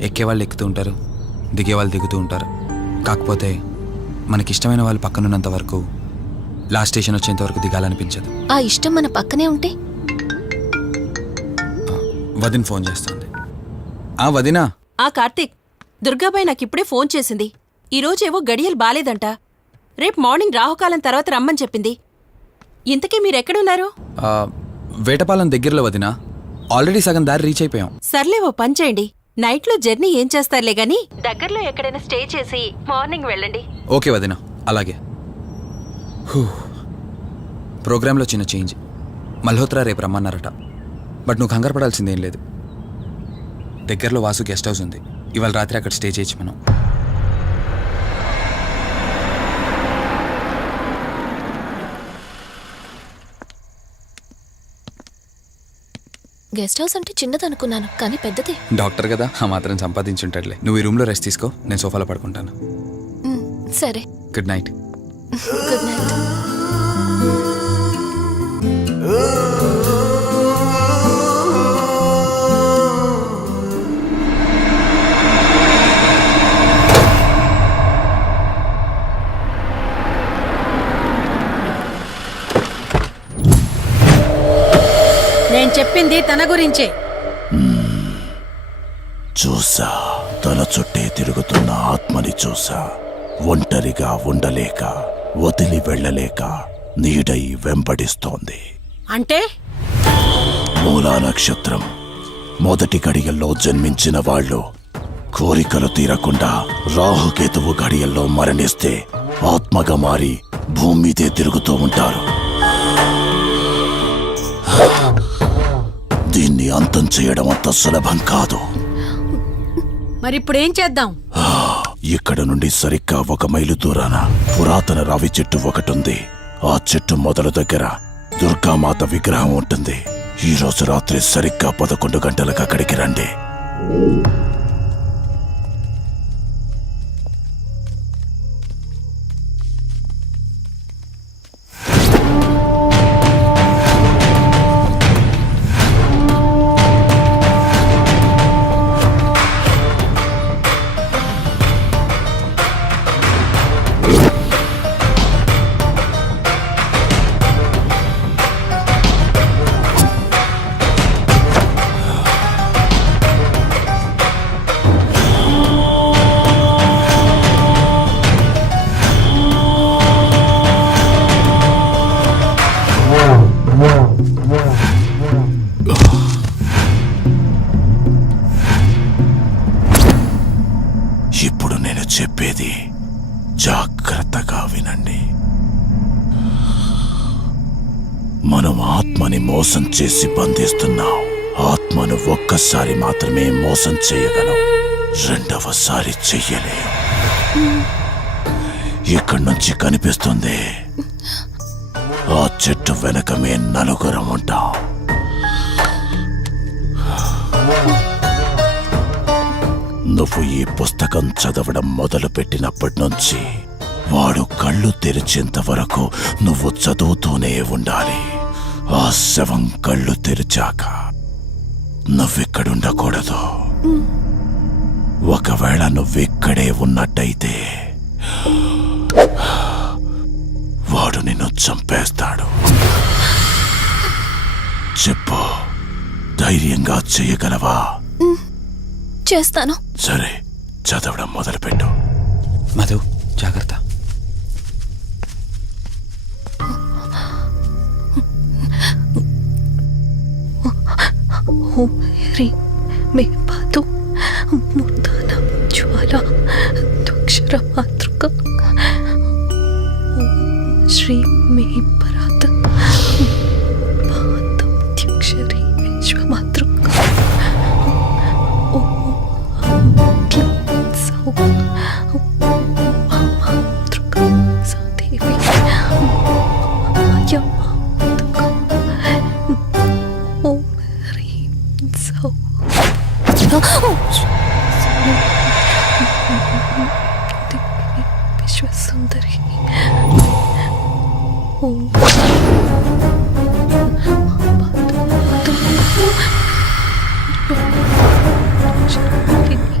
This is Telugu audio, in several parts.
ఎక్కేవాళ్ళు ఎక్కుతూ ఉంటారు దిగేవాళ్ళు దిగుతూ ఉంటారు. కాకపోతే మనకిష్టమైన వాళ్ళు పక్కనున్నంత వరకు లాస్ట్ స్టేషన్ వచ్చేంత వరకు దిగాలనిపించదు. ఆ ఇష్టం మన పక్కనే ఉంటే? వదిన ఫోన్ చేస్తుంది. ఆ వదినా. ఆ కార్తీక్ దుర్గాబాయ్ నాకిప్పుడే ఫోన్ చేసింది. ఈరోజేవో గడియలు బాలేదంట. రేపు మార్నింగ్ రాహుకాలం తర్వాత రమ్మని చెప్పింది. ఇంతకీ మీరెక్కడున్నారు? ఆ, వేటపాలెం దగ్గరలో వదినా. ఆల్రెడీ సగం దారి రీచ్ అయిపోయాం. సర్లే ఓ పని చేయండి. నైట్లో జర్నీ ఏం చేస్తారులే గాని? దగ్గరలో ఎక్కడైనా స్టే చేసి మార్నింగ్ వెళ్ళండి. ఓకే వదిన అలాగే. హూ. ప్రోగ్రాంలో చిన్న చేంజ్. మల్హోత్రా రేపు రమ్మన్నారట. బట్ నువ్వు కంగారు పడాల్సిందేం లేదు. దగ్గరలో వాసు గెస్ట్ హౌస్ ఉంది. ఇవాళ రాత్రి అక్కడ స్టే చేయొచ్చు మనం గెస్ట్ హౌస్ అంటే చిన్నది అనుకున్నాను కానీ పెద్దది. డాక్టర్ కదా ఆ మాత్రం సంపాదించుంటాడులే. నువ్వు ఈ రూమ్లో రెస్ట్ తీసుకో నేను సోఫాలో పడుకుంటాను. సరే. Good night. Good night. చెప్పింది తన గురించే. చూసా తన చుట్టే తిరుగుతున్న ఆత్మని చూసా. ఒంటరిగా ఉండలేక వదిలి వెళ్ళలేక నీడై వెంబడిస్తోంది. అంటే? మూలా నక్షత్రం. మొదటి గడియల్లో జన్మించిన వాళ్ళు కోరికలు తీరకుండా రాహుకేతువు గడియల్లో మరణిస్తే ఆత్మగా మారి భూమి మీదే తిరుగుతూ ఉంటారు. చేయడం అంత సులభం కాదు. మరిప్పుడేం చేద్దాం? ఇక్కడ నుండి సరిగ్గా ఒక మైలు దూరాన పురాతన రావి చెట్టు ఒకటుంది. ఆ చెట్టు మొదలు దగ్గర దుర్గామాత విగ్రహం ఉంటుంది. ఈ రోజు రాత్రి సరిగ్గా పదకొండు గంటలకు అక్కడికి రండి. చెప్పేది జాగ్రత్తగా వినండి. మనం ఆత్మని మోసం చేసి బంధిస్తున్నాం ఆత్మను ఒక్కసారి మాత్రమే మోసం చేయగలం. రెండవసారి చెయ్యలేం. ఇక్కడి నుంచి కనిపిస్తుంది ఆ చెట్టు వెనకమే నలుగురం ఉంటాం. నువ్వు ఈ పుస్తకం చదవడం మొదలుపెట్టినప్పటి నుంచి వాడు కళ్ళు తెరిచేంత వరకు నువ్వు చదువుతూనే ఉండాలి. ఆ శవం కళ్ళు తెరిచాక నువ్విక్కడుండకూడదు. ఒకవేళ నువ్విక్కడే ఉన్నట్టయితే వాడు నిన్ను చంపేస్తాడు. చెప్పు. ధైర్యంగా చేయగలవా? చేస్తాను. సరే చదవడం మొదలుపెట్టు. మధు జాగ్రత్త. ఓం హ్రీం మే పాతు మూర్ధాన జ్వాల దుక్షర మాతృక. ఓం శ్రీం మే paratha. bohong. Mama betul-betul seperti ini.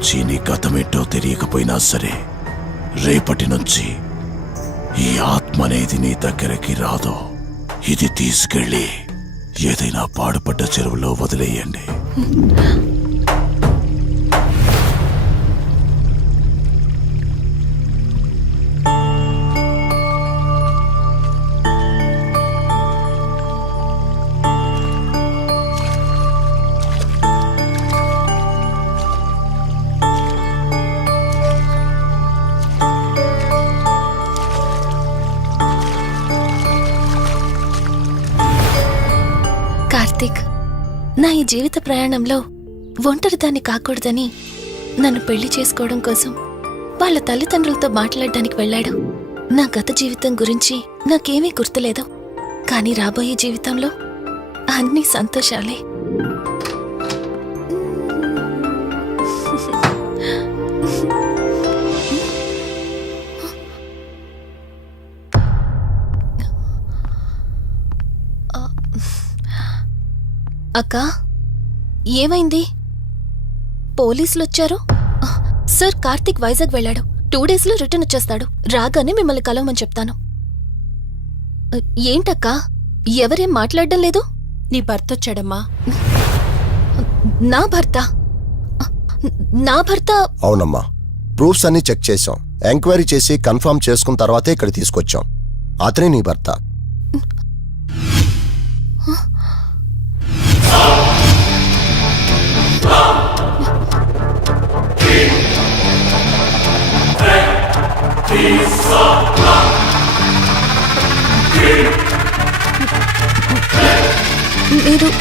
నుంచి నీ గతమేంటో తెలియకపోయినా సరే రేపటి నుంచి ఈ ఆత్మ అనేది నీ దగ్గరికి రాదు. ఇది తీసుకెళ్ళి ఏదైనా పాడుపడ్డ చెరువులో వదిలేయండి. కార్తీక్ నా ఈ జీవిత ప్రయాణంలో ఒంటరిదాన్ని కాకూడదని నన్ను పెళ్ళి చేసుకోవడం కోసం వాళ్ళ తల్లిదండ్రులతో మాట్లాడడానికి వెళ్ళాడు. నా గత జీవితం గురించి నాకేమీ గుర్తులేదు. కానీ రాబోయే జీవితంలో అన్ని సంతోషాలే. అక్క ఏమైంది? పోలీసులు వచ్చారు సార్ కార్తీక్ వైజాగ్ వెళ్ళాడు. టూ డేస్లో రిటర్న్ వచ్చేస్తాడు. రాగానే మిమ్మల్ని కలవమని చెప్తాను. ఏంటక్కా? ఎవరేం మాట్లాడడం లేదు? నీ భర్త వచ్చాడమ్మా. నా భర్త? నా భర్త? అవునమ్మా. ప్రూఫ్స్ అన్ని చెక్ చేశాం. ఎంక్వైరీ చేసి కన్ఫర్మ్ చేసుకున్న తర్వాతే ఇక్కడ తీసుకొచ్చాం. అతనే నీ భర్త. మీరు